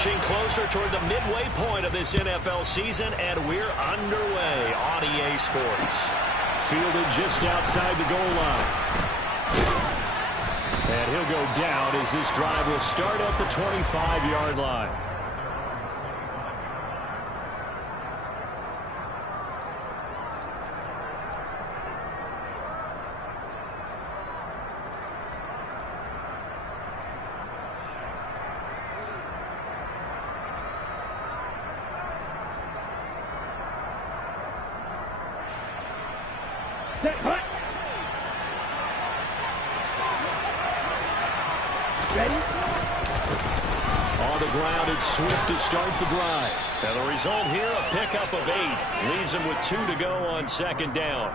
Inching closer toward the midway point of this NFL season, and we're underway on EA Sports. Fielded just outside the goal line. And he'll go down as this drive will start at the 25-yard line. On the ground, it's Swift to start the drive. Now the result here, a pickup of 8. Leaves him with 2 to go on second down.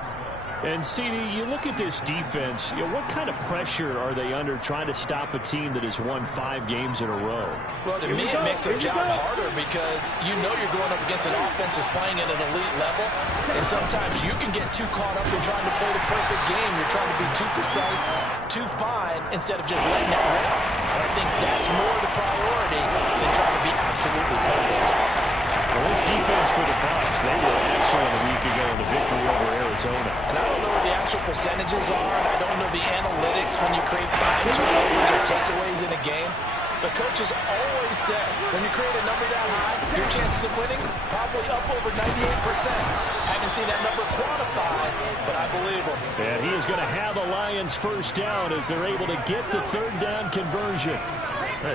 And, CD, you look at this defense, what kind of pressure are they under trying to stop a team that has won 5 games in a row? Well, to me, it makes their job harder because you're going up against an offense that's playing at an elite level, and sometimes you can get too caught up in trying to play the perfect game. You're trying to be too precise, too fine, instead of just letting it rip. And I think that's more the priority than trying to be absolutely perfect. Well, this defense for the Bucs, they were excellent a week ago in the victory over Arizona. And I don't know what the actual percentages are, and I don't know the analytics when you create 5 turnovers or takeaways in a game. But coaches always said, when you create a number that high, your chances of winning probably up over 98%. I haven't seen that number quantified, but I believe him. And he is going to have a Lions first down as they're able to get the third down conversion.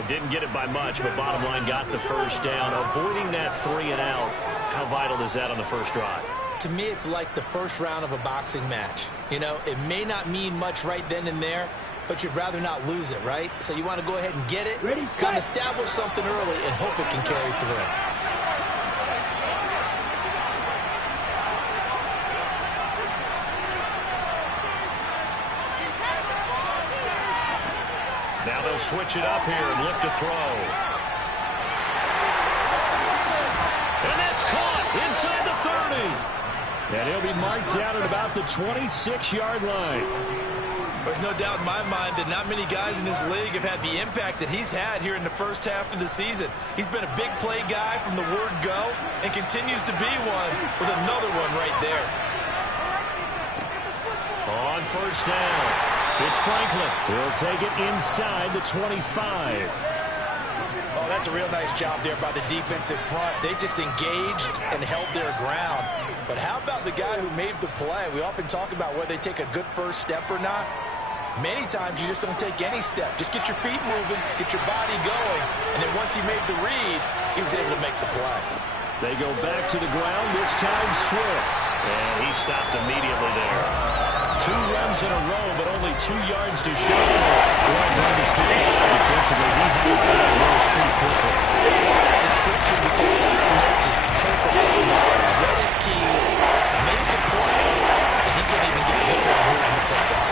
Didn't get it by much, but bottom line got the first down. Avoiding that 3 and out, how vital is that on the first drive? To me, it's like the first round of a boxing match. It may not mean much right then and there, but you'd rather not lose it, right? So you want to go ahead and get it, kind of establish something early, and hope it can carry through. Now they'll switch it up here and look to throw. And that's caught inside the 30. And he'll be marked down at about the 26-yard line. There's no doubt in my mind that not many guys in this league have had the impact that he's had here in the first half of the season. He's been a big play guy from the word go and continues to be one with another one right there. On first down, it's Franklin. He'll take it inside the 25. Oh, that's a real nice job there by the defensive front. They just engaged and held their ground. But how about the guy who made the play? We often talk about whether they take a good first step or not. Many times you just don't take any step. Just get your feet moving, get your body going, and then once he made the read, he was able to make the play. They go back to the ground, this time Swift. And he stopped immediately there. 2 runs in a row, but only 2 yards to show for it. Well done to stay defensively. He had that rush pretty quickly. Description because Tyler just perfect. Read his keys, made the play, and he couldn't even get going moving the football.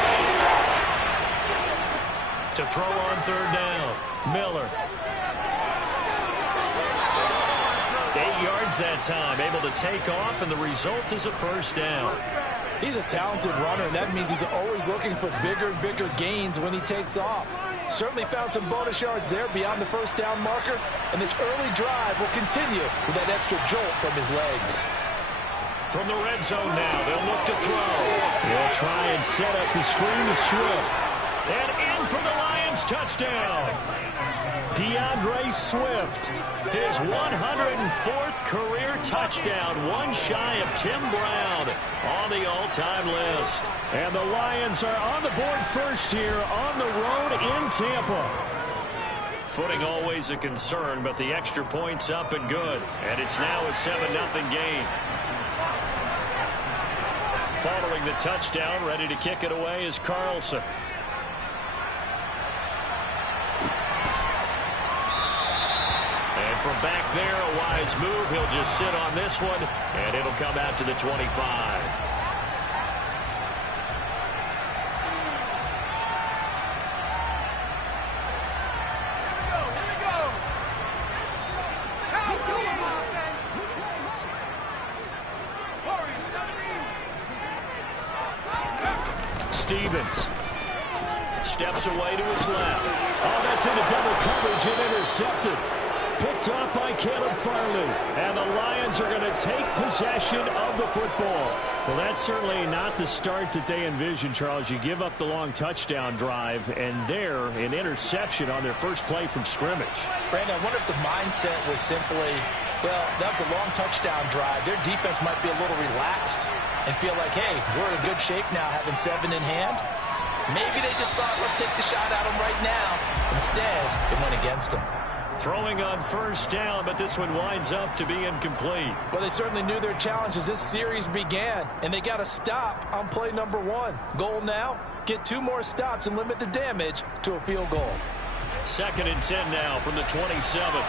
To throw on third down, Miller. 8 yards that time, able to take off, and the result is a first down. He's a talented runner, and that means he's always looking for bigger and bigger gains when he takes off. Certainly found some bonus yards there beyond the first down marker, and this early drive will continue with that extra jolt from his legs. From the red zone now, they'll look to throw. They'll try and set up the screen to Swift. And in for the Lions touchdown. DeAndre Swift, his 104th career touchdown, one shy of Tim Brown on the all-time list. And the Lions are on the board first here on the road in Tampa. Footing always a concern, but the extra point's up and good. And it's now a 7-0 game. Following the touchdown, ready to kick it away is Carlson. And from back there, a wise move. He'll just sit on this one, and it'll come out to the 25. Stevens steps away to his left. Oh, that's into double coverage and intercepted. Picked off by Caleb Farley. And the Lions are going to take possession of the football. Well, that's certainly not the start that they envisioned, Charles. You give up the long touchdown drive, and there, an interception on their first play from scrimmage. Brandon, I wonder if the mindset was simply, well, that was a long touchdown drive. Their defense might be a little relaxed and feel like, hey, we're in good shape now having 7 in hand. Maybe they just thought, let's take the shot at them right now. Instead, it went against them. Throwing on first down, but this one winds up to be incomplete. Well, they certainly knew their challenge as this series began, and they got to stop on play number 1. Goal now, get 2 more stops and limit the damage to a field goal. 2nd and 10 now from the 27.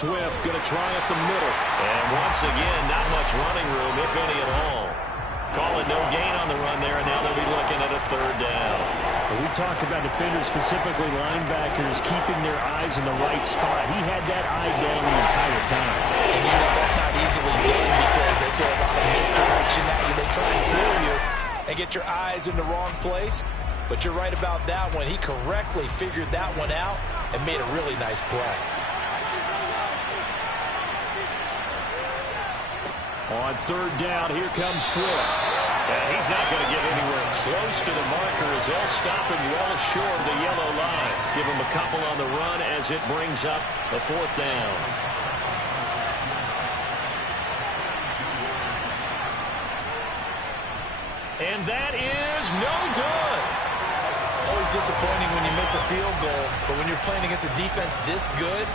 Swift going to try up the middle. And once again, not much running room, if any at all. Calling no gain on the run there, and now they'll be looking at a 3rd down. When we talk about defenders, specifically linebackers, keeping their eyes in the right spot. He had that eye down the entire time. And you know that's not easily done because they throw a lot of misdirection at you. They try to fool you and get your eyes in the wrong place. But you're right about that one. He correctly figured that one out and made a really nice play. On 3rd down, here comes Swift. And he's not going to get anywhere close to the marker as they'll stop him well short of the yellow line. Give him a couple on the run as it brings up a 4th down. And that is no good. Always disappointing when you miss a field goal, but when you're playing against a defense this good,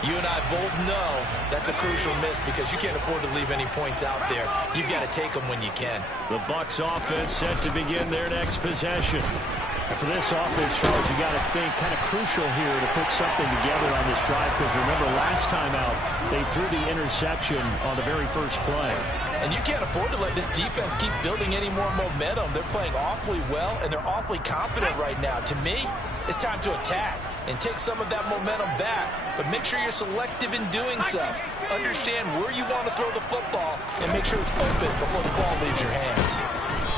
you and I both know that's a crucial miss because you can't afford to leave any points out there. You've got to take them when you can. The Bucs offense set to begin their next possession. And for this offense, Charles, you got to think kind of crucial here to put something together on this drive because remember last time out they threw the interception on the very first play. And you can't afford to let this defense keep building any more momentum. They're playing awfully well, and they're awfully confident right now. To me, it's time to attack and take some of that momentum back. But make sure you're selective in doing so. Understand where you want to throw the football and make sure it's open before the ball leaves your hands.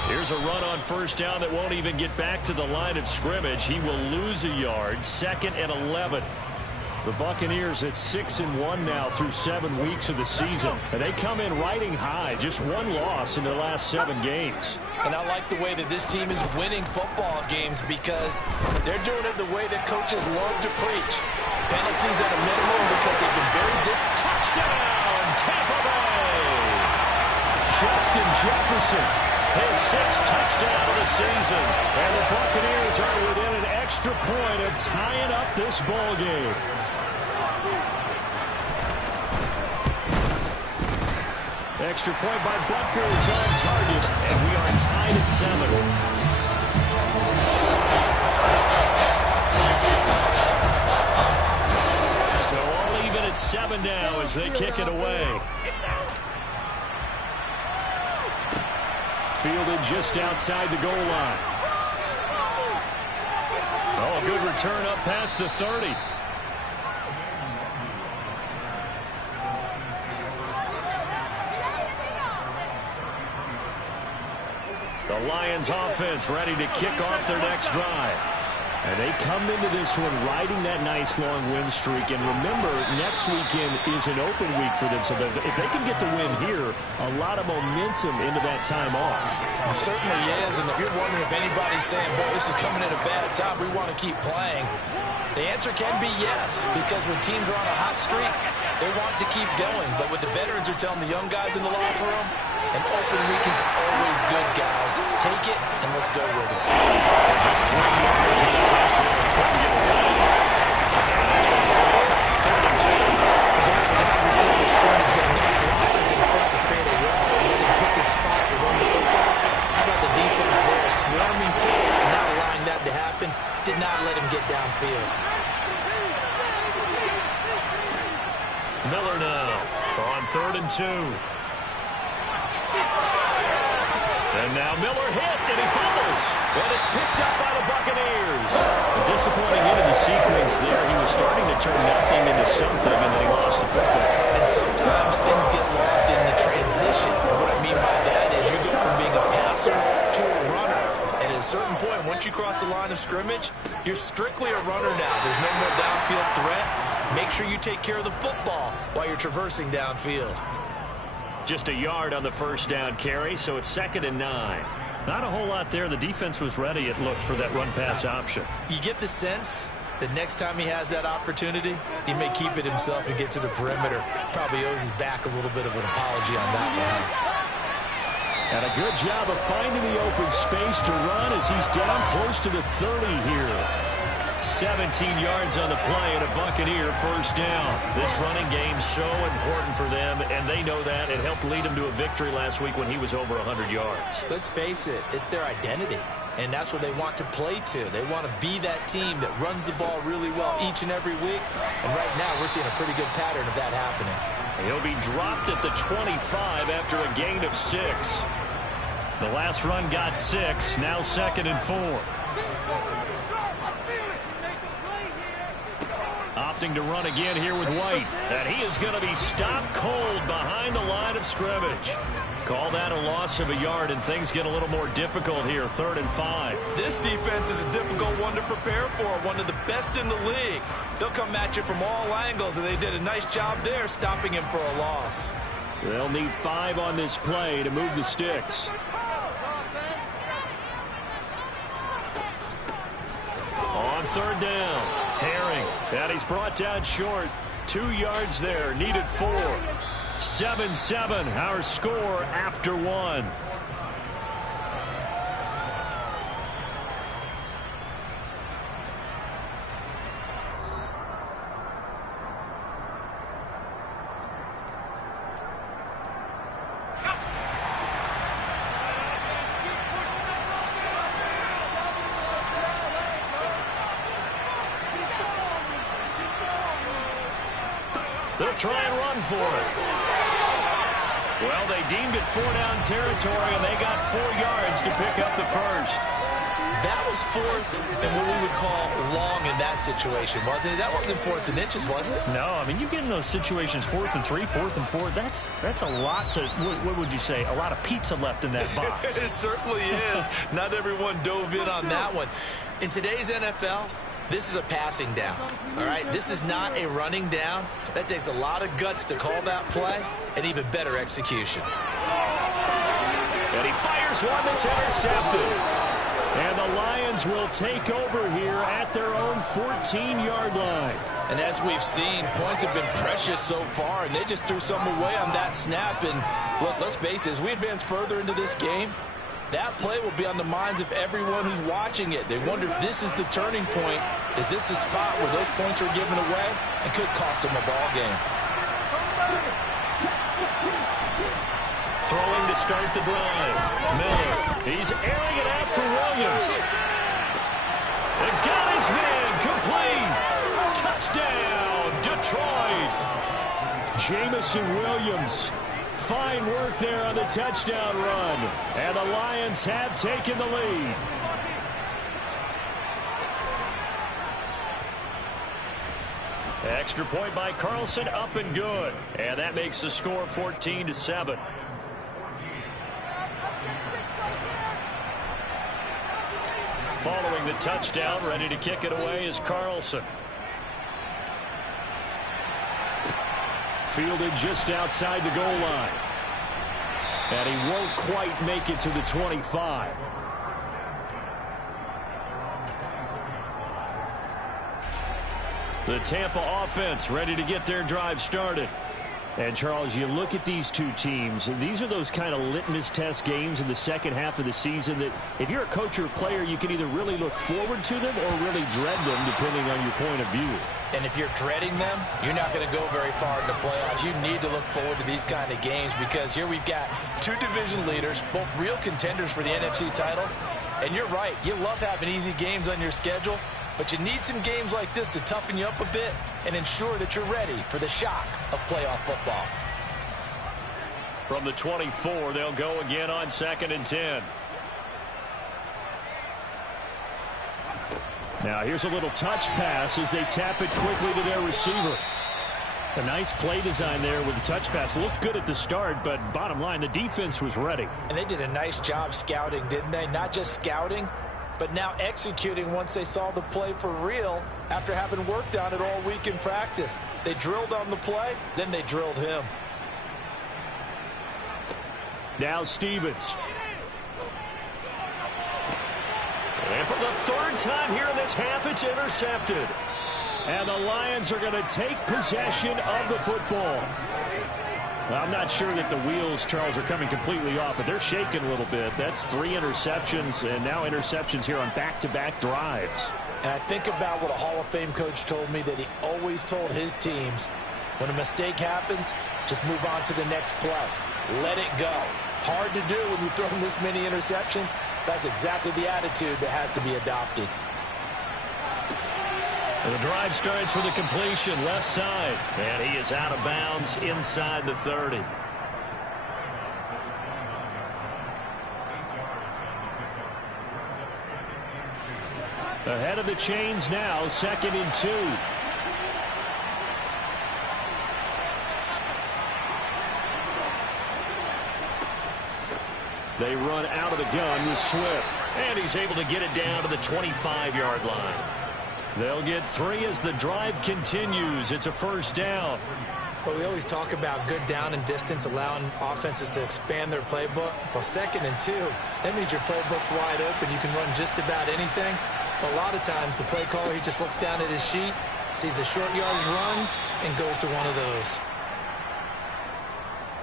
Here's a run on first down that won't even get back to the line of scrimmage. He will lose a yard. 2nd and 11. The Buccaneers at 6-1 now through 7 weeks of the season. And they come in riding high. Just 1 loss in their last 7 games. And I like the way that this team is winning football games because they're doing it the way that coaches love to preach. Penalties at a minimum because they've been very touchdown, Tampa Bay! Justin Jefferson. His 6th touchdown of the season. And the Buccaneers are within an extra point of tying up this ball game. Extra point by Butker is on target, and we are tied at 7. So all even at 7 now as they kick it away. Fielded just outside the goal line. Oh, a good return up past the 30. The Lions offense ready to kick off their next drive. And they come into this one riding that nice long win streak. And remember, next weekend is an open week for them. So if they can get the win here, a lot of momentum into that time off. It certainly is. And if you're wondering if anybody's saying, boy, this is coming at a bad time, we want to keep playing, the answer can be yes. Because when teams are on a hot streak, they want to keep going. But what the veterans are telling the young guys in the locker room, an open week is always good, guys. Take it, and let's go with it. And just 3 yards in the first one. Couldn't get away. And that's going to work. 3rd and 2. The goal of the wide receiver sprint is going to knock blockers in front to create a run and let him pick his spot to run the football. How about the defense there swarming to it and not allowing that to happen? Did not let him get downfield. Miller now on 3rd and 2. And now Miller hit, and he fumbled. And it's picked up by the Buccaneers. A disappointing end of the sequence there. He was starting to turn nothing into something, and then he lost the football. And sometimes things get lost in the transition. And what I mean by that is you go from being a passer to a runner. And at a certain point, once you cross the line of scrimmage, you're strictly a runner now. There's no more downfield threat. Make sure you take care of the football while you're traversing downfield. Just a yard on the first down carry, so it's 2nd and 9. Not a whole lot there. The defense was ready, it looked, for that run-pass option. You get the sense that next time he has that opportunity, he may keep it himself and get to the perimeter. Probably owes his back a little bit of an apology on that one. And a good job of finding the open space to run as he's down close to the 30 here. 17 yards on the play and a Buccaneer first down. This running game so important for them, and they know that. It helped lead them to a victory last week when he was over 100 yards. Let's face it, it's their identity, and that's what they want to play to. They want to be that team that runs the ball really well each and every week, and right now we're seeing a pretty good pattern of that happening. He'll be dropped at the 25 after a gain of 6. The last run got 6, now 2nd and 4. Opting to run again here with White. And he is going to be stopped cold behind the line of scrimmage. Call that a loss of a yard, and things get a little more difficult here. 3rd and 5. This defense is a difficult one to prepare for, one of the best in the league. They'll come at you from all angles, and they did a nice job there stopping him for a loss. They'll need 5 on this play to move the sticks. On 3rd down, Herring, and he's brought down short. 2 yards there, needed 4. 7-7, our score after 1. They'll try and run for it. Well, they deemed it 4-down territory, and they got 4 yards to pick up the first. That was 4th and what we would call long in that situation, wasn't it? That wasn't 4th and inches, was it? No, I mean, you get in those situations 4th and 3, 4th and 4. That's a lot to, what would you say, a lot of pizza left in that box. It certainly is. Not everyone dove in on that one. In today's NFL, this is a passing down, all right? This is not a running down. That takes a lot of guts to call that play and even better execution. And he fires one that's intercepted. And the Lions will take over here at their own 14-yard line. And as we've seen, points have been precious so far, and they just threw some away on that snap. And look, let's face it, as we advance further into this game, that play will be on the minds of everyone who's watching it. They wonder if this is the turning point. Is this the spot where those points are given away and could cost them a ball game? Throwing to start the drive. Miller. He's airing it out for Williams. And got his man complete. Touchdown, Detroit. Jamison Williams. Fine work there on the touchdown run. And the Lions have taken the lead. Extra point by Carlson, up and good. And that makes the score 14-7. Following the touchdown, ready to kick it away is Carlson. Fielded just outside the goal line. And he won't quite make it to the 25. The Tampa offense ready to get their drive started. And, Charles, you look at these two teams, and these are those kind of litmus test games in the second half of the season that if you're a coach or a player, you can either really look forward to them or really dread them, depending on your point of view. And if you're dreading them, you're not going to go very far in the playoffs. You need to look forward to these kind of games because here we've got two division leaders, both real contenders for the NFC title. And you're right, you love having easy games on your schedule, but you need some games like this to toughen you up a bit and ensure that you're ready for the shock of playoff football. From the 24, they'll go again on 2nd and 10. Now here's a little touch pass as they tap it quickly to their receiver. A nice play design there with the touch pass. Looked good at the start, but bottom line, the defense was ready. And they did a nice job scouting, didn't they? Not just scouting, but now executing once they saw the play for real after having worked on it all week in practice. They drilled on the play, then they drilled him. Now Stevens. And for the third time here in this half, it's intercepted. And the Lions are going to take possession of the football. I'm not sure that the wheels, Charles, are coming completely off, but they're shaking a little bit. That's 3 interceptions, and now interceptions here on back-to-back drives. And I think about what a Hall of Fame coach told me, that he always told his teams, when a mistake happens, just move on to the next play. Let it go. Hard to do when you throw this many interceptions. That's exactly the attitude that has to be adopted. And the drive starts with a completion left side. And he is out of bounds inside the 30. Ahead of the chains now, 2nd and 2. They run out of the gun with Swift. And he's able to get it down to the 25-yard line. They'll get 3 as the drive continues. It's a first down. But we always talk about good down and distance, allowing offenses to expand their playbook. Well, 2nd and 2, that means your playbook's wide open. You can run just about anything. But a lot of times, the play caller, he just looks down at his sheet, sees the short yardage runs, and goes to one of those.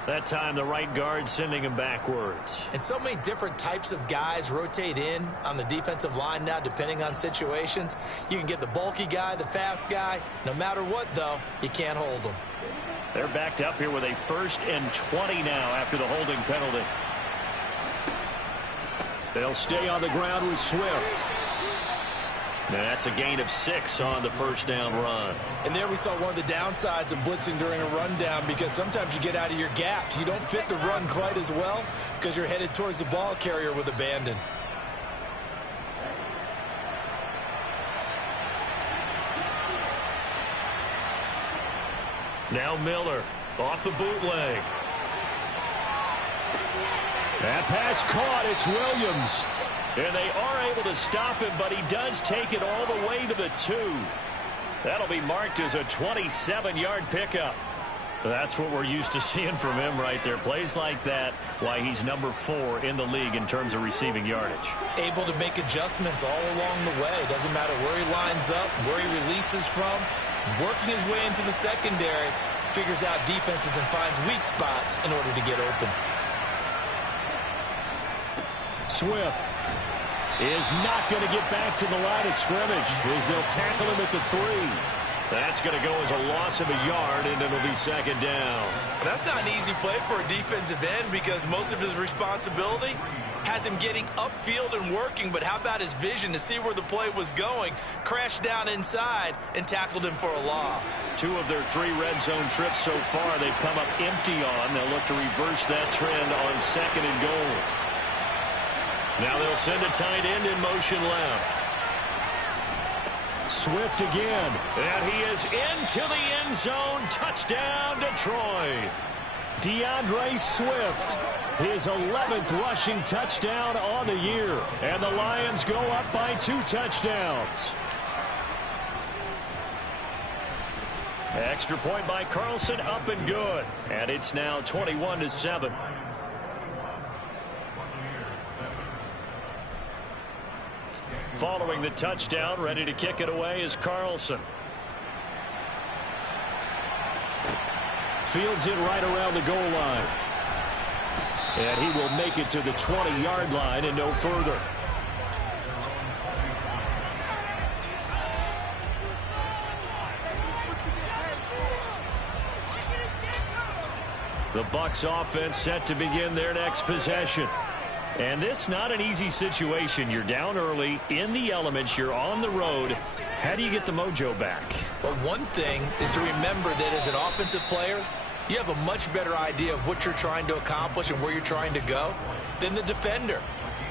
That time, the right guard sending him backwards. And so many different types of guys rotate in on the defensive line now, depending on situations. You can get the bulky guy, the fast guy. No matter what, though, you can't hold them. They're backed up here with a 1st and 20 now after the holding penalty. They'll stay on the ground with Swift. Now that's a gain of 6 on the first down run. And there we saw one of the downsides of blitzing during a rundown, because sometimes you get out of your gaps. You don't fit the run quite as well because you're headed towards the ball carrier with abandon. Now Miller off the bootleg. That pass caught. It's Williams. And they are able to stop him, but he does take it all the way to the 2. That'll be marked as a 27-yard pickup. That's what we're used to seeing from him right there. Plays like that, why he's number 4 in the league in terms of receiving yardage. Able to make adjustments all along the way. Doesn't matter where he lines up, where he releases from. Working his way into the secondary, figures out defenses and finds weak spots in order to get open. Swift is not going to get back to the line of scrimmage as they'll tackle him at the 3. That's going to go as a loss of a yard, and it'll be 2nd down. That's not an easy play for a defensive end, because most of his responsibility has him getting upfield and working. But how about his vision to see where the play was going, crashed down inside, and tackled him for a loss. 2 of their 3 red zone trips so far they've come up empty on. They'll look to reverse that trend on 2nd and goal. Now they'll send a tight end in motion left. Swift again. And he is into the end zone. Touchdown, Detroit. DeAndre Swift, his 11th rushing touchdown on the year. And the Lions go up by 2 touchdowns. Extra point by Carlson, up and good. And it's now 21-7. Following the touchdown, ready to kick it away is Carlson. Fields it right around the goal line. And he will make it to the 20-yard line and no further. The Bucs offense set to begin their next possession. And this not an easy situation. You're down early, in the elements, you're on the road. How do you get the mojo back? Well, one thing is to remember that as an offensive player, you have a much better idea of what you're trying to accomplish and where you're trying to go than the defender.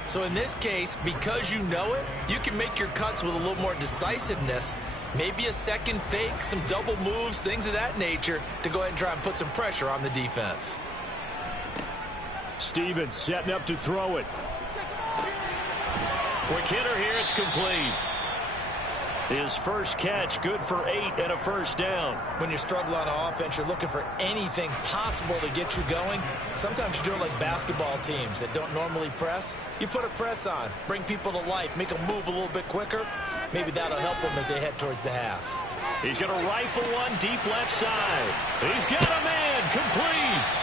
So in this case, because you know it, you can make your cuts with a little more decisiveness. Maybe a second fake, some double moves, things of that nature to go ahead and try and put some pressure on the defense. Stevens setting up to throw it. Quick hitter here, it's complete. His first catch, good for 8 and a first down. When you're struggling on offense, you're looking for anything possible to get you going. Sometimes you do it like basketball teams that don't normally press. You put a press on, bring people to life, make them move a little bit quicker. Maybe that'll help them as they head towards the half. He's going to rifle one deep left side. He's got a man, complete.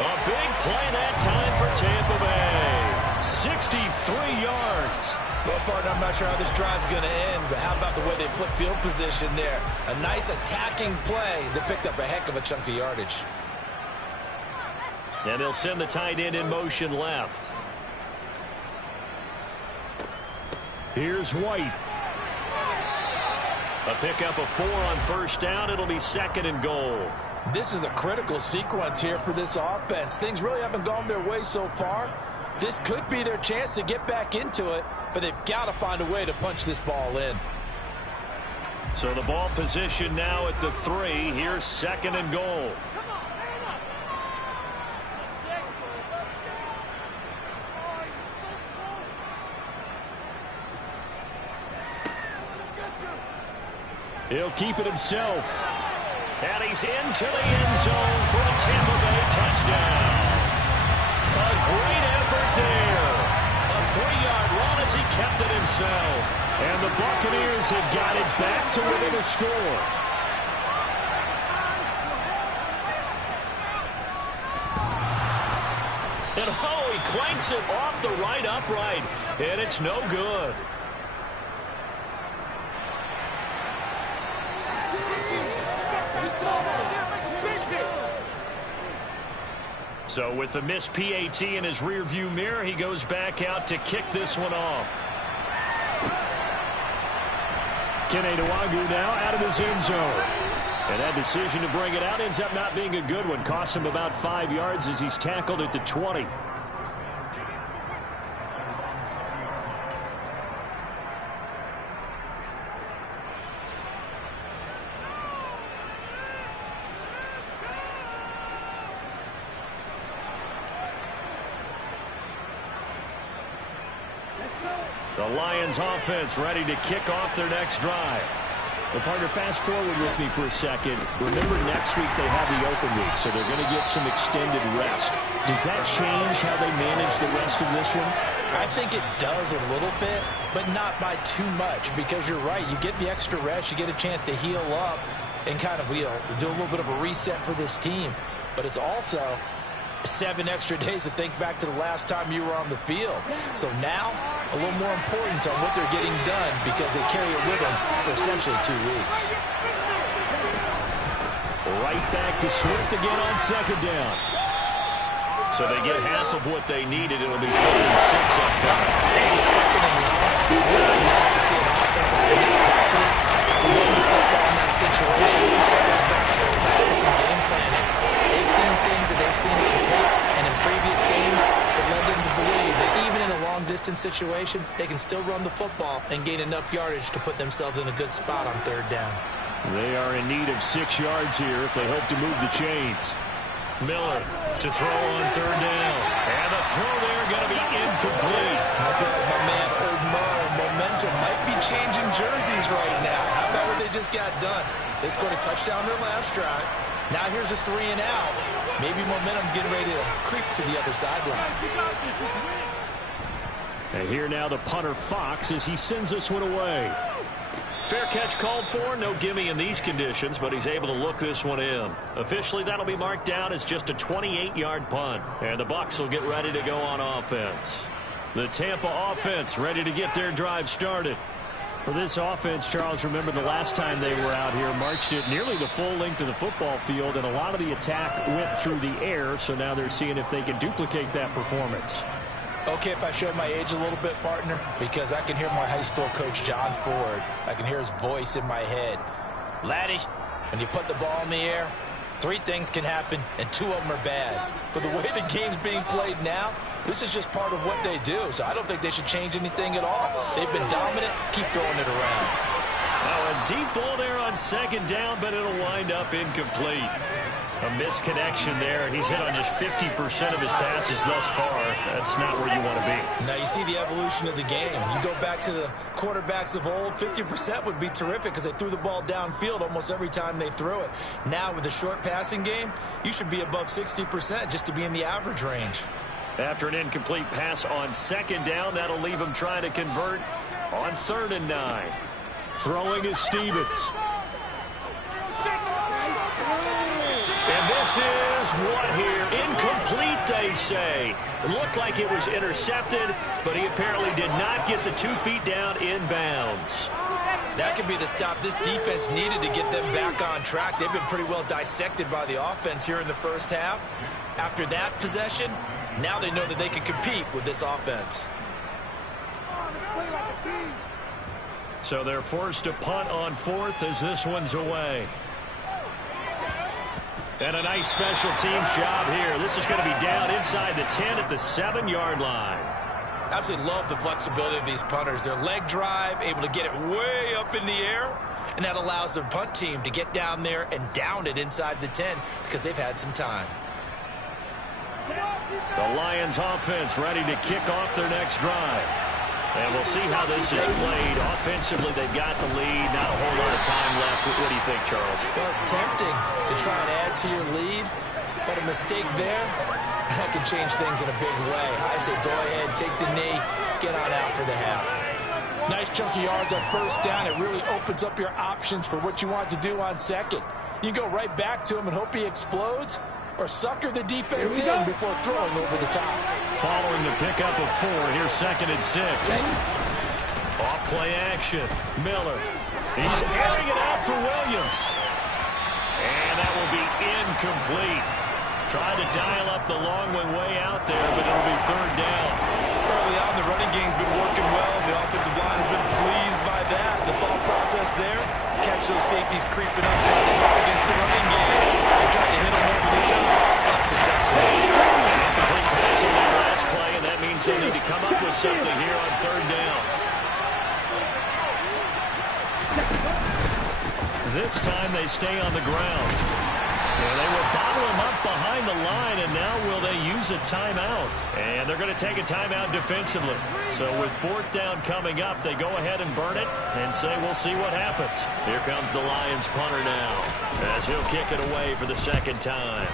A big play that time for Tampa Bay. 63 yards. Well, partner, I'm not sure how this drive's going to end, but how about the way they flip field position there? A nice attacking play that picked up a heck of a chunk of yardage. And they'll send the tight end in motion left. Here's White. A pickup of 4 on first down. It'll be 2nd and goal. This is a critical sequence here for this offense. Things really haven't gone their way so far. This could be their chance to get back into it, but they've got to find a way to punch this ball in. So the ball position now at the 3. Here's 2nd and goal. He'll keep it himself. And he's into the end zone for a Tampa Bay touchdown. A great effort there. A 3-yard run as he kept it himself. And the Buccaneers have got it back to within a score. And oh, he clanks it off the right upright. And it's no good. So with the missed PAT in his rearview mirror, he goes back out to kick this one off. Keneduagu now out of his end zone. And that decision to bring it out ends up not being a good one. Cost him about 5 yards as he's tackled at the 20. The Lions offense ready to kick off their next drive. Well, partner, fast forward with me for a second. Remember, next week they have the open week, so they're going to get some extended rest. Does that change how they manage the rest of this one? I think it does a little bit, but not by too much, because you're right. You get the extra rest, you get a chance to heal up and kind of, do a little bit of a reset for this team. But it's also 7 extra days to think back to the last time you were on the field. So now, a little more importance on what they're getting done because they carry it with them for essentially 2 weeks. Right back to Swift again on 2nd down. So they get half of what they needed. It'll be 3rd and 6 upcoming. And 2nd and long. It's really nice to see an offense that has enough confidence to run the football in that situation. I think that goes back to their practice and game planning. They've seen things that they've seen on tape, and in previous games, it led them to believe that even in a long-distance situation, they can still run the football and gain enough yardage to put themselves in a good spot on 3rd down. They are in need of 6 yards here if they hope to move the chains. Miller to throw on 3rd down. And the throw there going to be incomplete. I feel like my man, Old Momentum might be changing jerseys right now. How about what they just got done? They scored a touchdown their last drive. Now here's a 3 and out. Maybe momentum's getting ready to creep to the other sideline. And here now the punter Fox as he sends this one away. Fair catch called for. No gimme in these conditions, but he's able to look this one in. Officially, that'll be marked down as just a 28-yard punt. And the Bucs will get ready to go on offense. The Tampa offense ready to get their drive started. For this offense, Charles, remember the last time they were out here, marched it nearly the full length of the football field, and a lot of the attack went through the air, so now they're seeing if they can duplicate that performance. Okay, if I show my age a little bit, partner, because I can hear my high school coach, John Ford. I can hear his voice in my head. Laddie, when you put the ball in the air, Three things can happen, and two of them are bad. But the way the game's being played now, this is just part of what they do. So I don't think they should change anything at all. They've been dominant. Keep throwing it around. Oh, a deep ball there on second down, but it'll wind up incomplete. A misconnection there. He's hit on just 50% of his passes thus far. That's not where you want to be. Now you see the evolution of the game. You go back to the quarterbacks of old, 50% would be terrific because they threw the ball downfield almost every time they threw it. Now with the short passing game, you should be above 60% just to be in the average range. After an incomplete pass on second down, that'll leave him trying to convert on 3rd and 9. Throwing is Stevens. And this is what here? Incomplete, they say. It looked like it was intercepted, but he apparently did not get the 2 feet down in bounds. That could be the stop this defense needed to get them back on track. They've been pretty well dissected by the offense here in the first half. After that possession, now they know that they can compete with this offense. So they're forced to punt on 4th as this one's away. And a nice special teams job here. This is going to be down inside the 10 at the 7-yard line. Absolutely love the flexibility of these punters. Their leg drive, able to get it way up in the air, and that allows their punt team to get down there and down it inside the 10 because they've had some time. The Lions offense ready to kick off their next drive. And we'll see how this is played. Offensively, they've got the lead. Not a whole lot of time left. What do you think, Charles? Well, it's tempting to try and add to your lead, but a mistake there, that can change things in a big way. I say go ahead, take the knee, get on out for the half. Nice chunky yards on 1st down. It really opens up your options for what you want to do on 2nd. You go right back to him and hope he explodes, or sucker the defense in before throwing over the top. Following the pickup of 4, here's 2nd and 6. Off play action. Miller. He's airing it out for Williams. And that will be incomplete. Tried to dial up the long way out there, but it'll be 3rd down. Early on, the running game's been working well, and the offensive line has been pleased by that. The thought process there, catch those safeties creeping up, trying to help against the running game. They tried to hit them over the top, unsuccessfully. Incomplete pass on that last play, and that means they'll need to come up with something here on 3rd down. This time they stay on the ground. And they will bottle him up behind the line, and now will they use a timeout? And they're going to take a timeout defensively. So with 4th down coming up, they go ahead and burn it and say we'll see what happens. Here comes the Lions punter now as he'll kick it away for the 2nd time.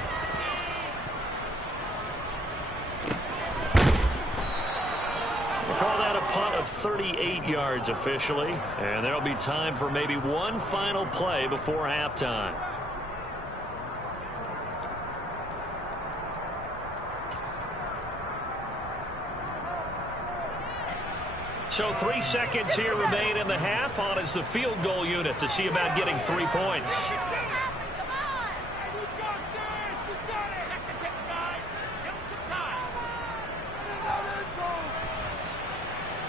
We'll call that a punt of 38 yards officially, and there'll be time for maybe one final play before halftime. So 3 seconds here remain in the half. On is the field goal unit to see about getting 3 points.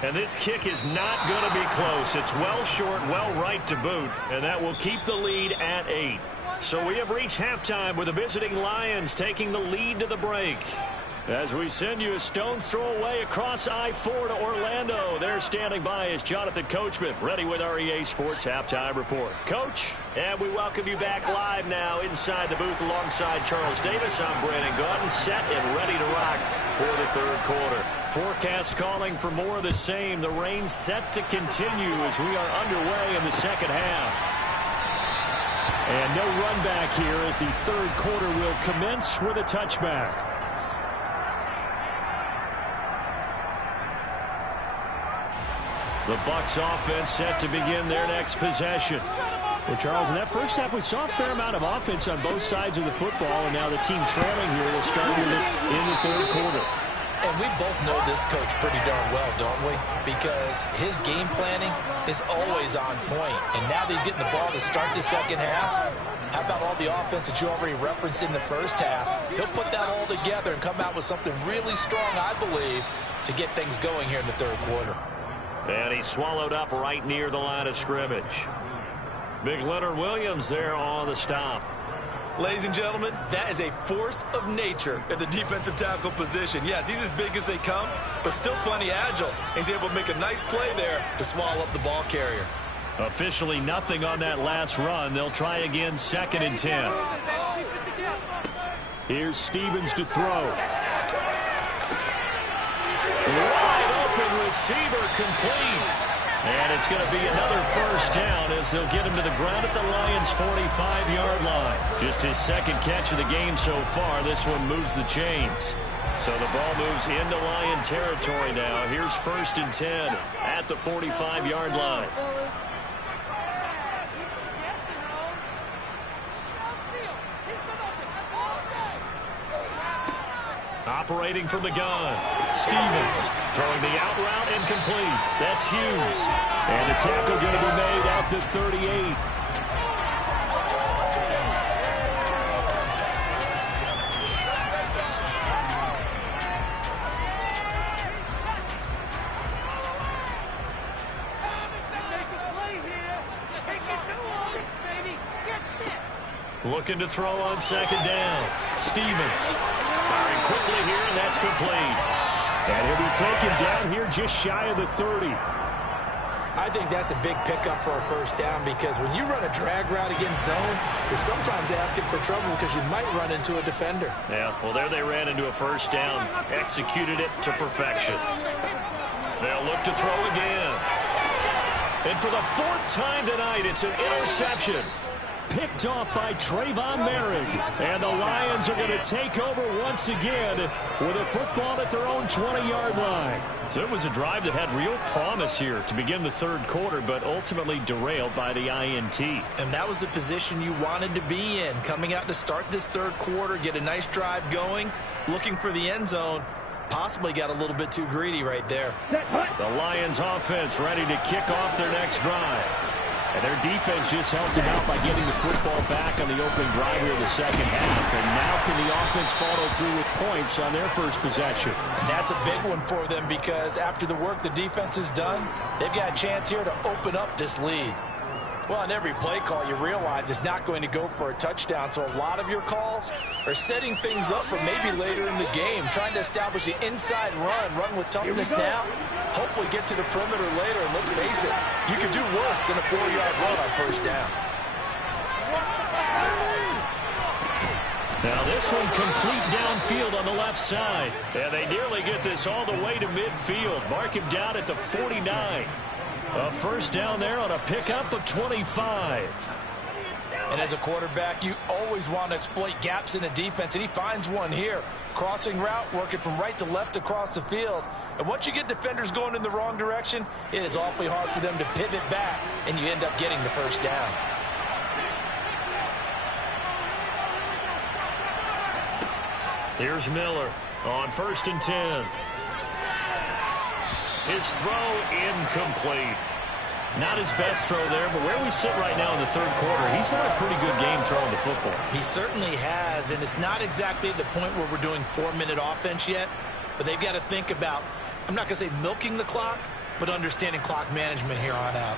And this kick is not going to be close. It's well short, well right to boot, and that will keep the lead at 8. So we have reached halftime with the visiting Lions taking the lead to the break. As we send you a stone's throw away across I-4 to Orlando. There standing by is Jonathan Coachman, ready with our EA Sports Halftime Report. Coach, and we welcome you back live now inside the booth alongside Charles Davis. I'm Brandon Gordon, set and ready to rock for the 3rd quarter. Forecast calling for more of the same. The rain set to continue as we are underway in the 2nd half. And no run back here as the 3rd quarter will commence with a touchback. The Bucs offense set to begin their next possession. Well, Charles, in that first half, we saw a fair amount of offense on both sides of the football, and now the team trailing here will start with it in the 3rd quarter. And we both know this coach pretty darn well, don't we? Because his game planning is always on point. And now that he's getting the ball to start the 2nd half, how about all the offense that you already referenced in the first half? He'll put that all together and come out with something really strong, I believe, to get things going here in the 3rd quarter. And he's swallowed up right near the line of scrimmage. Big Leonard Williams there on the stop. Ladies and gentlemen, that is a force of nature at the defensive tackle position. Yes, he's as big as they come, but still plenty agile. He's able to make a nice play there to swallow up the ball carrier. Officially nothing on that last run. They'll try again, 2nd and 10. Here's Stevens to throw. Wide open receiver, complete. And it's going to be another first down as they'll get him to the ground at the Lions' 45-yard line. Just his 2nd catch of the game so far. This one moves the chains. So the ball moves into Lion territory now. Here's 1st and 10 at the 45-yard line. Operating from the gun. Stevens throwing the out route incomplete. That's Hughes. And the tackle going to be made at the 38. Looking to throw on 2nd down. Stevens firing quickly here, and that's complete. And he'll be taken down here just shy of the 30. I think that's a big pickup for a first down because when you run a drag route against zone, you're sometimes asking for trouble because you might run into a defender. Yeah, well, there they ran into a first down. Executed it to perfection. They'll look to throw again. And for the 4th time tonight, it's an interception. Picked off by Trayvon Merrick. And the Lions are going to take over once again with a football at their own 20-yard line. So it was a drive that had real promise here to begin the 3rd quarter, but ultimately derailed by the INT. And that was the position you wanted to be in. Coming out to start this 3rd quarter, get a nice drive going, looking for the end zone. Possibly got a little bit too greedy right there. The Lions offense ready to kick off their next drive. And their defense just helped them out by getting the football back on the opening drive here in the 2nd half. And now can the offense follow through with points on their first possession? And that's a big one for them because after the work the defense has done, they've got a chance here to open up this lead. Well, on every play call, you realize it's not going to go for a touchdown. So a lot of your calls are setting things up for maybe later in the game, trying to establish the inside run with toughness now. Hopefully get to the perimeter later, and let's face it, you could do worse than a 4-yard run on first down. Now this one complete downfield on the left side. And they nearly get this all the way to midfield. Mark him down at the 49. A first down there on a pickup of 25. And as a quarterback, you always want to exploit gaps in the defense, and he finds one here. Crossing route, working from right to left across the field. And once you get defenders going in the wrong direction, it is awfully hard for them to pivot back, and you end up getting the first down. Here's Miller on 1st and 10. His throw incomplete. Not his best throw there, but where we sit right now in the 3rd quarter, he's had a pretty good game throwing the football. He certainly has, and it's not exactly at the point where we're doing 4-minute offense yet, but they've got to think about, I'm not going to say milking the clock, but understanding clock management here on out.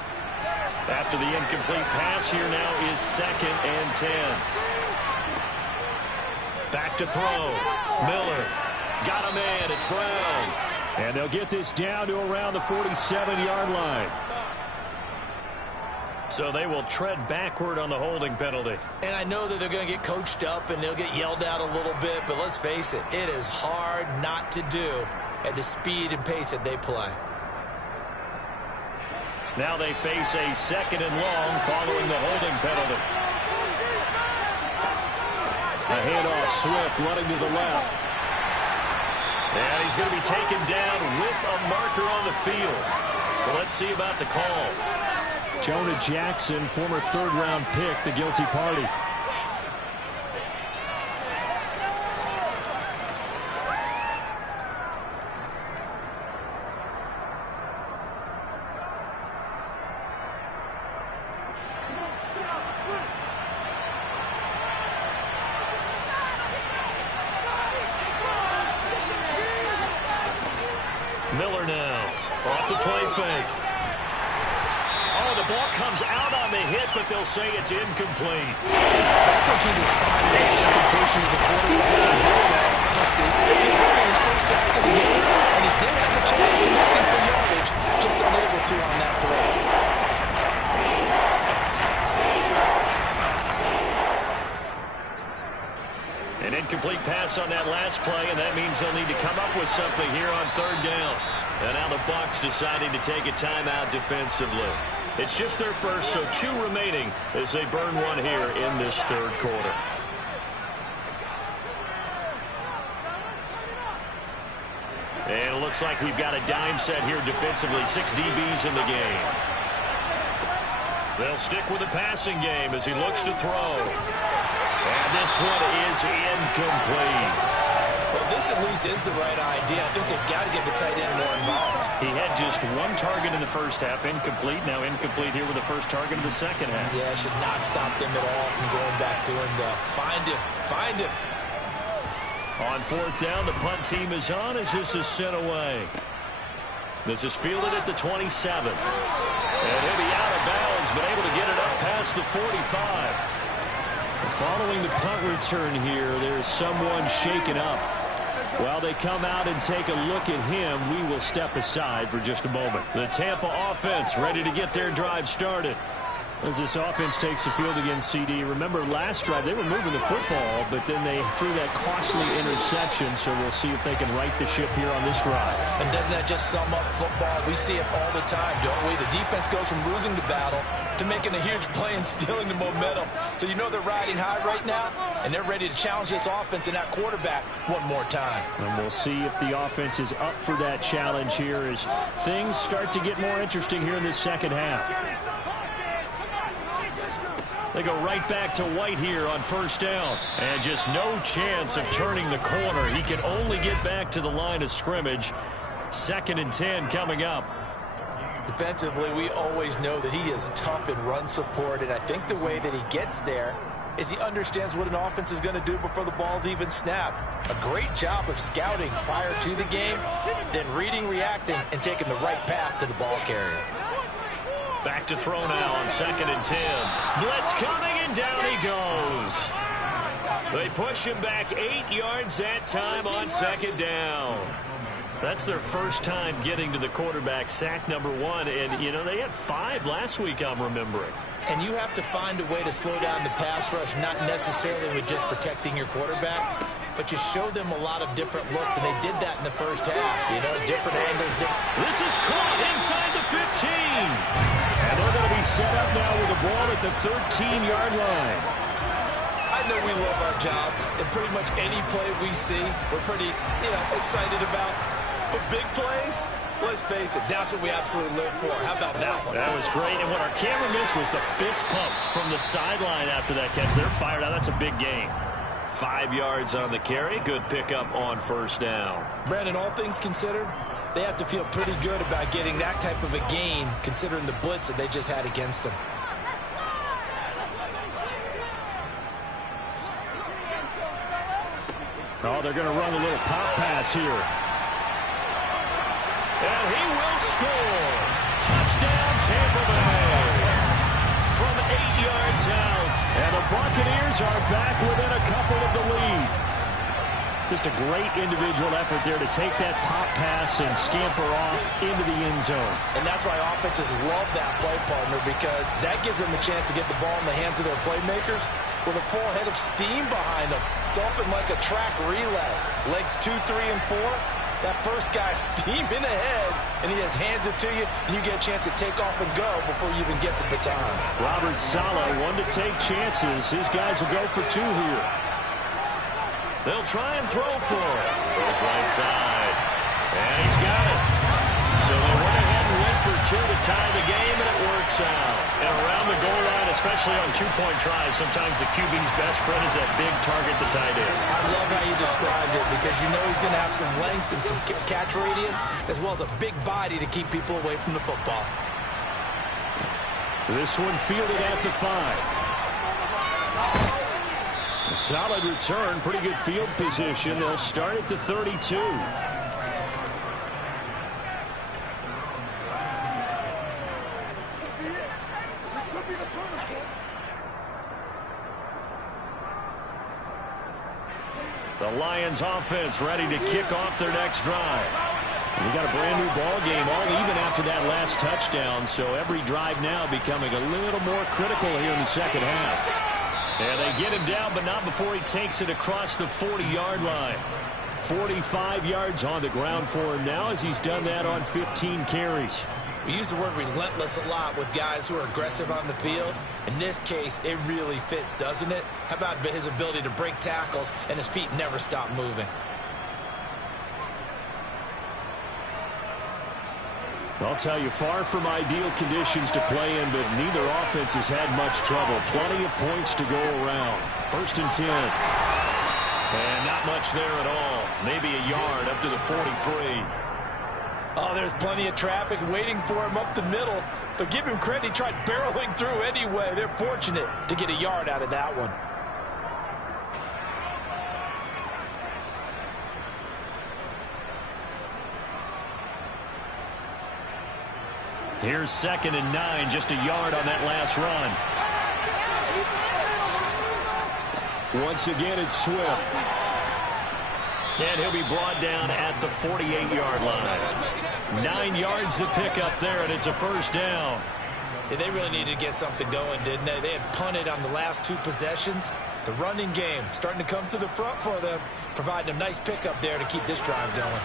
After the incomplete pass, here now is 2nd and 10. Back to throw. Miller got a man. It's Brown. And they'll get this down to around the 47-yard line. So they will tread backward on the holding penalty. And I know that they're going to get coached up and they'll get yelled at a little bit, but let's face it, it is hard not to do at the speed and pace that they play. Now they face a 2nd and long following the holding penalty. A handoff, Swift running to the left. And he's going to be taken down with a marker on the field. So let's see about the call. Jonah Jackson, former 3rd-round pick, the guilty party. Miller now off the play fake. Oh, the ball comes out on the hit, but they'll say it's incomplete. I think he's as fine at incompletion as a quarterback can be, in all honesty. He put in his first sack of the game, and he did have a chance of connecting for yardage, just unable to on that throw. An incomplete pass on that last play, and that means they'll need to come up with something here on third down. And now the Bucs deciding to take a timeout defensively. It's just their first, so 2 remaining as they burn one here in this third quarter. And it looks like we've got a dime set here defensively. 6 DBs in the game. They'll stick with the passing game as he looks to throw. And this one is incomplete. Well, this at least is the right idea. I think they've got to get the tight end more involved. He had just 1 target in the first half, incomplete. Now incomplete here with the first target of the second half. Yeah, should not stop them at all from going back to him. Find him. On fourth down, the punt team is on as this is sent away. This is fielded at the 27. And he'll be out of bounds, but able to get it up past the 45. Following the punt return here, there's someone shaken up. While they come out and take a look at him, we will step aside for just a moment. The Tampa offense ready to get their drive started. As this offense takes the field against CD. Remember last drive, they were moving the football, but then they threw that costly interception, so we'll see if they can right the ship here on this drive. And doesn't that just sum up football? We see it all the time, don't we? The defense goes from losing the battle to making a huge play and stealing the momentum. So you know they're riding high right now, and they're ready to challenge this offense and that quarterback one more time. And we'll see if the offense is up for that challenge here as things start to get more interesting here in this second half. They go right back to White here on first down. And just no chance of turning the corner. He can only get back to the line of scrimmage. 2nd and 10 coming up. Defensively, we always know that he is tough in run support, and I think the way that he gets there is he understands what an offense is going to do before the ball's even snapped. A great job of scouting prior to the game, then reading, reacting, and taking the right path to the ball carrier. Back to throw now on 2nd and 10. Blitz coming, and down he goes. They push him back 8 yards that time on 2nd down. That's their first time getting to the quarterback, sack number 1. And, you know, they had 5 last week, I'm remembering. And you have to find a way to slow down the pass rush, not necessarily with just protecting your quarterback, but you show them a lot of different looks, and they did that in the first half. You know, different angles. This is caught inside the 15. And they're going to be set up now with the ball at the 13-yard line. I know we love our jobs, and pretty much any play we see, we're pretty, excited about. But big plays, let's face it, that's what we absolutely live for. How about that one? That was great. And what our camera missed was the fist pumps from the sideline after that catch. They're fired out. That's a big gain. 5 yards on the carry. Good pickup on first down. Brandon, all things considered, they have to feel pretty good about getting that type of a gain, considering the blitz that they just had against them. Oh, they're going to run a little pop pass here. And he will score. Touchdown, Tampa Bay. From 8 yards out. And the Buccaneers are back within a couple of the lead. Just a great individual effort there to take that pop pass and scamper off into the end zone. And that's why offenses love that play, partner, because that gives them a chance to get the ball in the hands of their playmakers with a full head of steam behind them. It's often like a track relay. Legs 2, 3, and 4. That first guy steaming ahead, and he just hands it to you, and you get a chance to take off and go before you even get the baton. Robert Saleh, one to take chances. His guys will go for 2 here. They'll try and throw for it. Goes right side. And he's got it. So they went ahead and went for 2 to tie the game, and it works out. And around the goal line, especially on 2-point tries, sometimes the QB's best friend is that big target, the tight end. I love how you described it, because you know he's going to have some length and some catch radius, as well as a big body to keep people away from the football. This one fielded at the 5. A solid return, pretty good field position. They'll start at the 32. The Lions offense ready to kick off their next drive. We got a brand new ball game, all even after that last touchdown. So every drive now becoming a little more critical here in the second half. And they get him down, but not before he takes it across the 40-yard line. 45 yards on the ground for him now, as he's done that on 15 carries. We use the word relentless a lot with guys who are aggressive on the field. In this case, it really fits, doesn't it? How about his ability to break tackles and his feet never stop moving? I'll tell you, far from ideal conditions to play in, but neither offense has had much trouble. Plenty of points to go around. 1st and 10. And not much there at all. Maybe a yard up to the 43. Oh, there's plenty of traffic waiting for him up the middle. But give him credit, he tried barreling through anyway. They're fortunate to get a yard out of that one. Here's 2nd and 9, just a yard on that last run. Once again, it's Swift. And he'll be brought down at the 48-yard line. 9 yards to pick up there, and it's a 1st down. Yeah, they really needed to get something going, didn't they? They had punted on the last 2 possessions. The running game starting to come to the front for them, providing a nice pickup there to keep this drive going.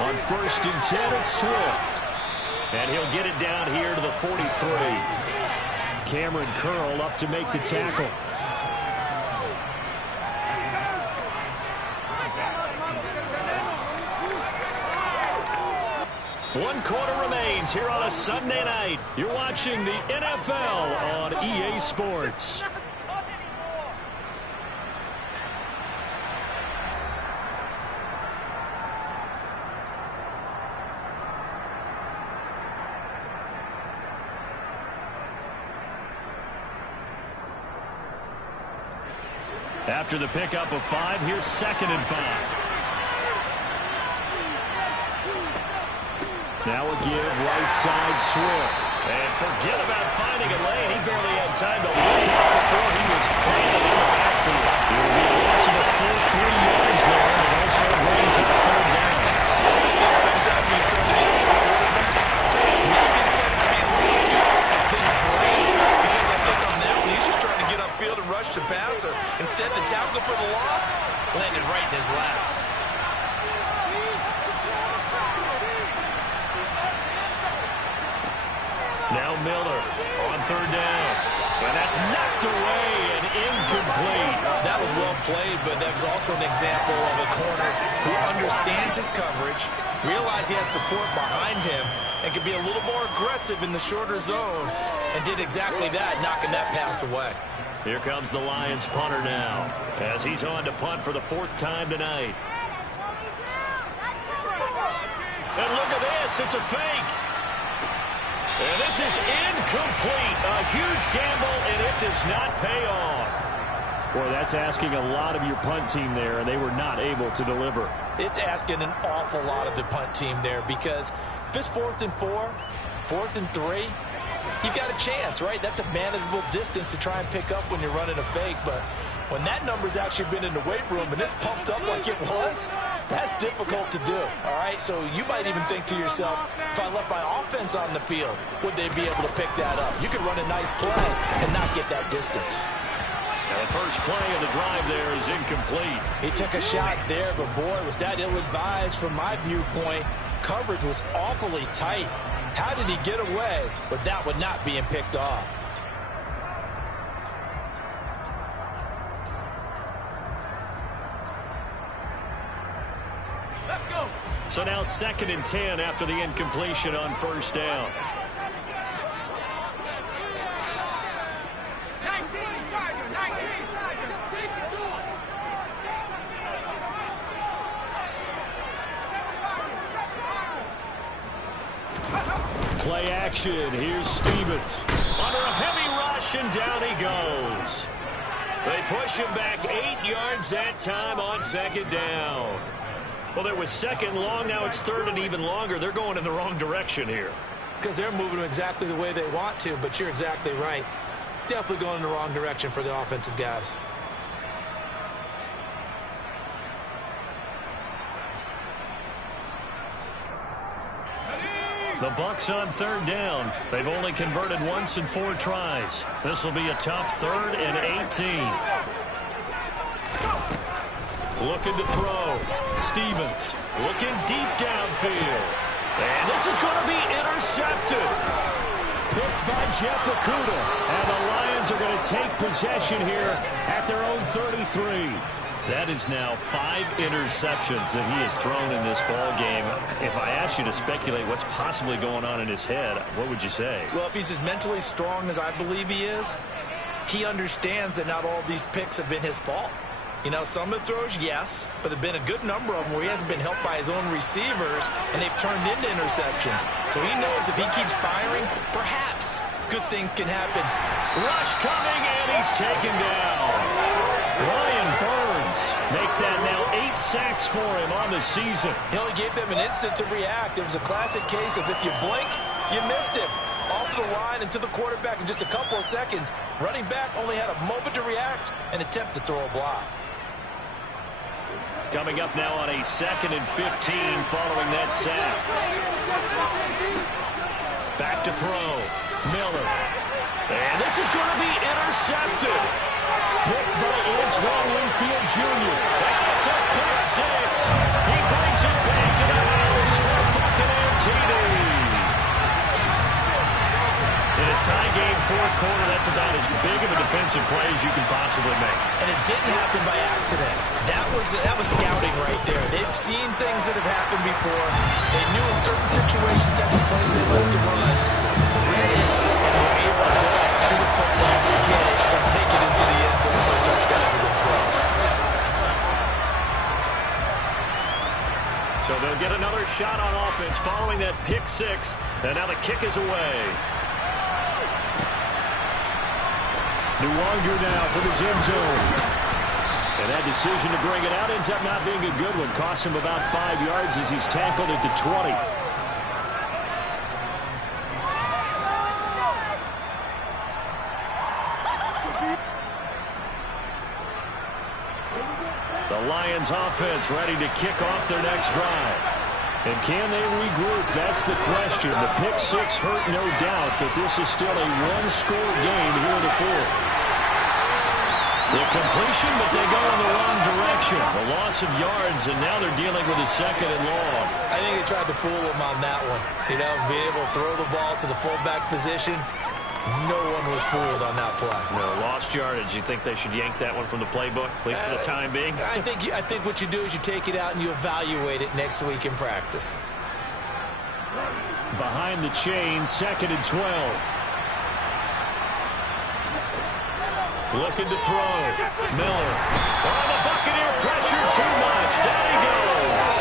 On 1st and 10, it's Swift. And he'll get it down here to the 43. Cameron Curl up to make the tackle. One quarter remains here on a Sunday night. You're watching the NFL on EA Sports. After the pickup of 5, here's 2nd and 5. Now a give, right side, Swift. And forget about finding a lane. He barely had time to look out before he was planted in the backfield. It will be a loss of a full 3 yards there, and also brings up 3rd down. I think sometimes when you're trying to get to the quarterback, maybe it's better to be lucky than great, because I think on that one, he's just trying to get upfield and rush the passer. Instead, the tackle for the loss landed right in his lap. Now Miller on 3rd down. And that's knocked away and incomplete. That was well played, but that was also an example of a corner who understands his coverage, realized he had support behind him, and could be a little more aggressive in the shorter zone, and did exactly that, knocking that pass away. Here comes the Lions punter now, as he's on to punt for the 4th time tonight. And look at this, it's a fake. And this is incomplete. A huge gamble, and it does not pay off. Boy, that's asking a lot of your punt team there, and they were not able to deliver. It's asking an awful lot of the punt team there, because if it's 4th and 4, 4th and 3, you've got a chance, right? That's a manageable distance to try and pick up when you're running a fake, but when that number's actually been in the weight room and it's pumped up like it was, that's difficult to do, all right? So you might even think to yourself, if I left my offense on the field, would they be able to pick that up? You could run a nice play and not get that distance. And the first play of the drive there is incomplete. He took a shot there, but boy, was that ill-advised from my viewpoint. Coverage was awfully tight. How did he get away with that one not being picked off? Let's go. So now 2nd and 10 after the incompletion on 1st down. 19, Charger, 19. Play action. Here's Stevens. Under a heavy rush, and down he goes. They push him back 8 yards that time on 2nd down. Well, there was 2nd long. Now it's 3rd and even longer. They're going in the wrong direction here. because they're moving them exactly the way they want to, but you're exactly right. Definitely going in the wrong direction for the offensive guys. The Bucs on third down. They've only converted once in 4 tries. This will be a tough 3rd and 18. Looking to throw. Stevens looking deep downfield. And this is going to be intercepted. Picked by Jeff Okudah. And the Lions are going to take possession here at their own 33. That is now 5 interceptions that he has thrown in this ball game. If I asked you to speculate what's possibly going on in his head, what would you say? Well, if he's as mentally strong as I believe he is, he understands that not all these picks have been his fault. You know, some of the throws, yes, but there have been a good number of them where he hasn't been helped by his own receivers, and they've turned into interceptions. So he knows if he keeps firing, perhaps good things can happen. Rush coming, and he's taken down. Brian Burns make that now 8 sacks for him on the season. He only gave them an instant to react. It was a classic case of if you blink, you missed it. Off the line and to the quarterback in just a couple of seconds. Running back only had a moment to react and attempt to throw a block. Coming up now on a 2nd and 15 following that sack. Back to throw. Miller. And this is going to be intercepted. Picked by Antoine Winfield Jr. That's a pick 6. He brings it back to the house for a Buccaneer TD. In a tie game 4th quarter, that's about as big of a defensive play as you can possibly make. And it didn't happen by accident. That was scouting right there. They've seen things that have happened before. They knew in certain situations that the plays they like to run. Read it, and were able to go after the football, get it, and take it into the end zone for a touchdown for themselves. So they'll get another shot on offense following that pick 6. And now the kick is away. Nuwanger now for the end zone. And that decision to bring it out ends up not being a good one. Costs him about 5 yards as he's tackled at the 20. The Lions offense ready to kick off their next drive. And can they regroup? That's the question. The pick 6 hurt, no doubt, but this is still a 1-score game here in the 4th. The completion, but they go in the wrong direction. The loss of yards, and now they're dealing with a 2nd and long. I think they tried to fool him on that one. You know, being able to throw the ball to the fullback position. No one was fooled on that play. No, lost yardage. You think they should yank that one from the playbook, at least for the time being? I think what you do is you take it out and you evaluate it next week in practice. Behind the chain, 2nd and 12. Looking to throw. Miller. Oh, the Buccaneer pressure too much. Down he goes.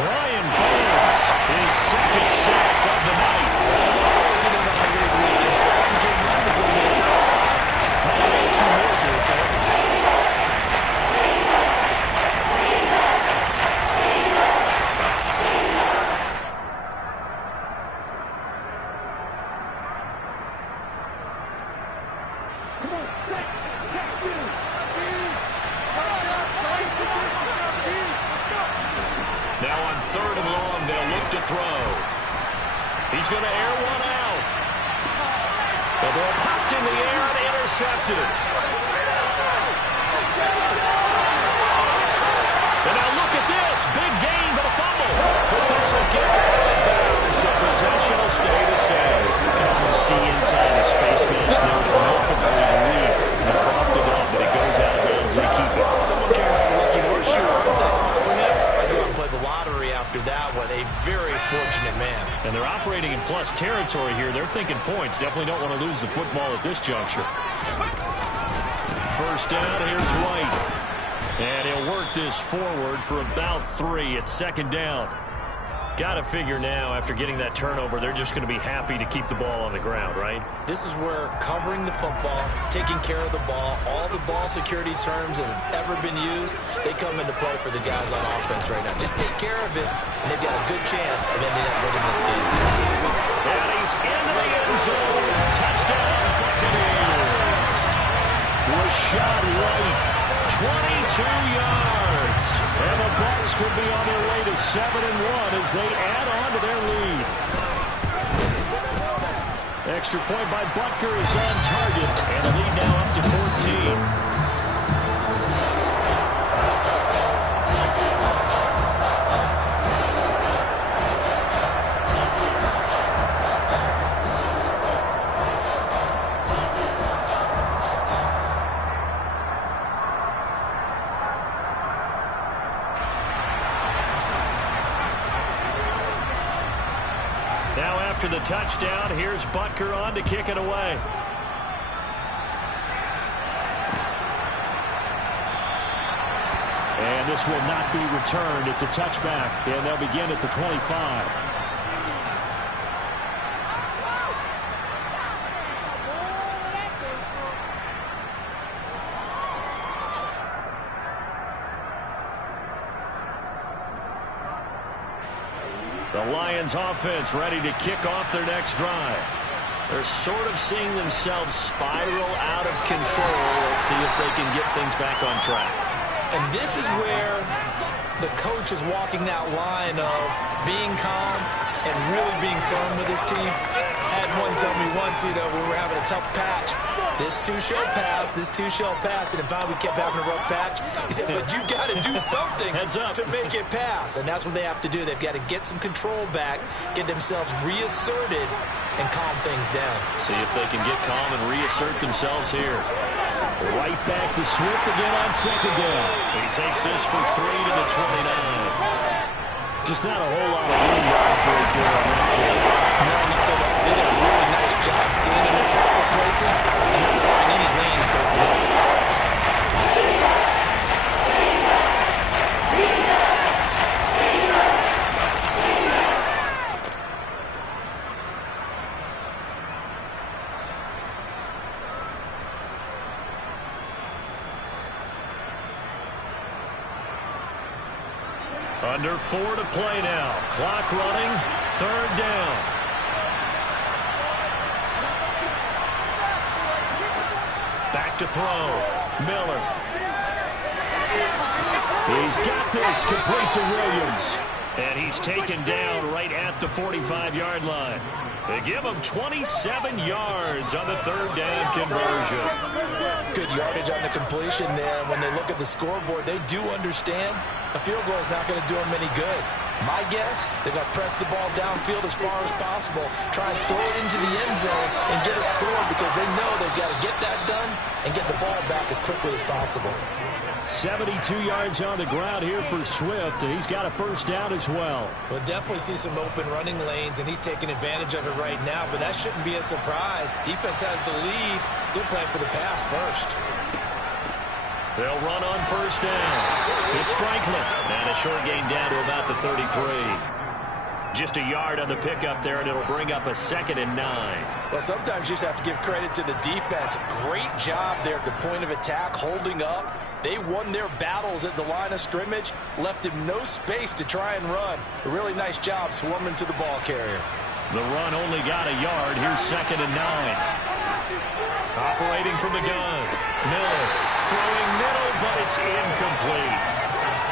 Brian Burns, his 2nd sack of the night. Someone's closing in on the big lead. He came into the game in the top 5. Now he had 2 more to his target. Now on 3rd and long, they'll look to throw. He's going to air one out. The ball popped in the air and intercepted. And now look at this. Big gain, but a fumble. But this will get better, so possession will stay the same. You can almost see inside his face mask there the multiple relief. He coughed it up, but it goes out of bounds. They keep it. Someone came out with a lucky horseshoe, aren't they? I'd go out and play the lottery after that one. A very fortunate man. And they're operating in plus territory here. They're thinking points. Definitely don't want to lose the football at this juncture. First down, here's White. And he'll work this forward for about 3 at 2nd down. Got to figure now, after getting that turnover, they're just going to be happy to keep the ball on the ground, right? This is where covering the football, taking care of the ball, all the ball security terms that have ever been used, they come into play for the guys on offense right now. Just take care of it, and they've got a good chance of ending up winning this game. And he's into the end zone. Touchdown, Buccaneers. Rashad White, 22 yards. And the Bucs could be on their way to 7-1 as they add on to their lead. Extra point by Butker is on target, and the lead now up to 14. Now after the touchdown, here's Butker on to kick it away. And this will not be returned. It's a touchback, and they'll begin at the 25. The Lions offense ready to kick off their next drive. They're sort of seeing themselves spiral out of control. Let's see if they can get things back on track. And this is where the coach is walking that line of being calm and really being firm with his team. I had one tell me once, when we were having a tough patch, this too shall pass, this too shall pass. And finally we kept having a rough patch. He said, but you got to do something to make it pass. And that's what they have to do. They've got to get some control back, get themselves reasserted, and calm things down. See if they can get calm and reassert themselves here. Right back to Swift again on second down. He takes this for 3 to the 29. Just not a whole lot of room to operate there on that play. No, not at all. They did a really nice job standing in proper places and not allowing any lanes to open up. Under 4 to play now. Clock running. Third down. Back to throw. Miller. He's got this complete to Williams. And he's taken down right at the 45-yard line. They give him 27 yards on the third down conversion. Good yardage on the completion there. When they look at the scoreboard, they do understand a field goal is not going to do them any good. My guess, they're going to press the ball downfield as far as possible, try and throw it into the end zone and get a score because they know they've got to get that done and get the ball back as quickly as possible. 72 yards on the ground here for Swift. He's got a first down as well. We'll definitely see some open running lanes, and he's taking advantage of it right now, but that shouldn't be a surprise. Defense has the lead. They're playing for the pass first. They'll run on first down. It's Franklin. And a short gain down to about the 33. Just a yard on the pickup there, and it'll bring up a 2nd and 9. Well, sometimes you just have to give credit to the defense. Great job there at the point of attack, holding up. They won their battles at the line of scrimmage, left him no space to try and run. A really nice job swarming to the ball carrier. The run only got a yard. Here's 2nd and 9. Operating from the gun. Miller throwing middle, but it's incomplete.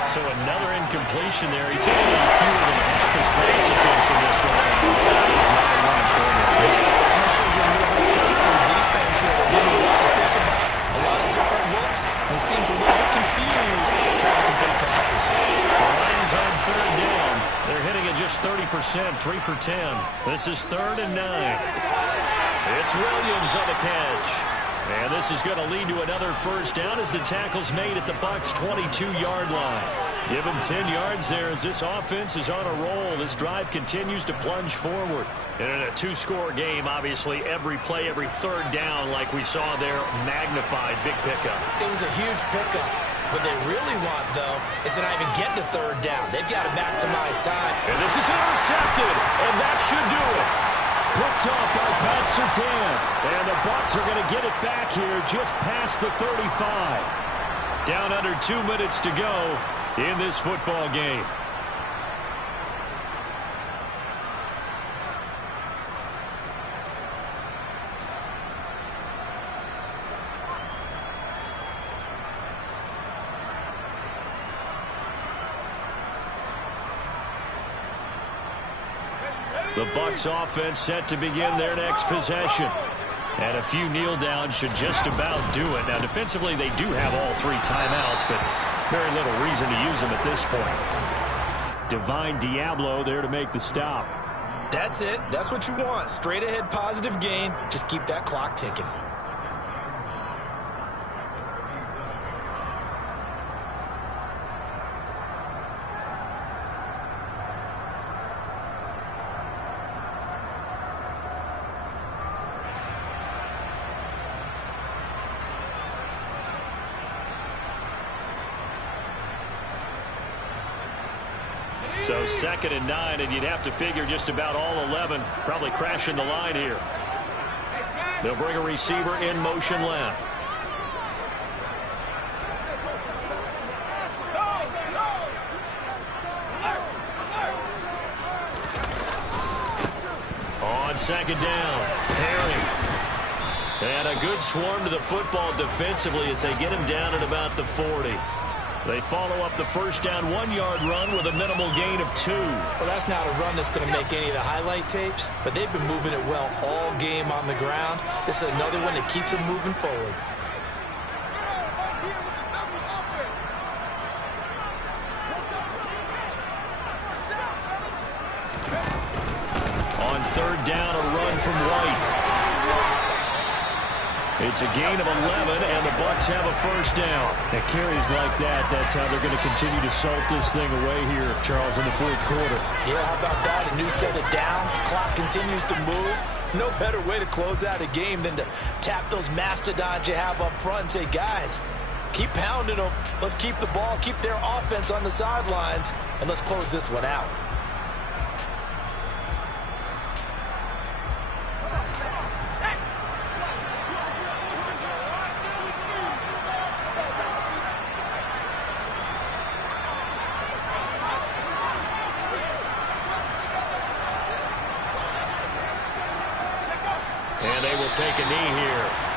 So another incompletion there. He's hitting on fewer than half his pass attempts in this one. That is not a run for him. Yes, let's make sure you're moving credit to the defense here. They're giving a lot to think about, a lot of different looks, and he seems a little bit confused trying to complete passes. The Lions on third down. They're hitting at just 30%, 3 for 10. This is 3rd and 9. It's Williams on the catch. And this is going to lead to another first down as the tackle's made at the Bucs' 22-yard line. Give him 10 yards there as this offense is on a roll. This drive continues to plunge forward. And in a 2-score game, obviously, every play, every third down, like we saw there, magnified. Big pickup. It was a huge pickup. What they really want, though, is to not even get to third down. They've got to maximize time. And this is intercepted, and that should do it. Picked off by Pat Surtain. And the Bucs are going to get it back here just past the 35. Down under 2 minutes to go in this football game. The Bucs offense set to begin their next possession. And a few kneel downs should just about do it. Now, defensively, they do have all 3 timeouts, but very little reason to use them at this point. Divine Diablo there to make the stop. That's it. That's what you want. Straight ahead positive gain. Just keep that clock ticking. So 2nd and 9, and you'd have to figure just about all 11 probably crashing the line here. They'll bring a receiver in motion left. On 2nd down, Perry. And a good swarm to the football defensively as they get him down at about the 40. They follow up the first down 1-yard run with a minimal gain of 2. Well, that's not a run that's going to make any of the highlight tapes, but they've been moving it well all game on the ground. This is another one that keeps them moving forward. On 3rd down, a run from White. It's a gain of 11, and the Bucs have a first down. And carries like that, that's how they're going to continue to salt this thing away here, Charles, in the 4th quarter. Yeah, how about that? A new set of downs. Clock continues to move. No better way to close out a game than to tap those mastodons you have up front and say, guys, keep pounding them. Let's keep the ball, keep their offense on the sidelines, and let's close this one out. And they will take a knee here.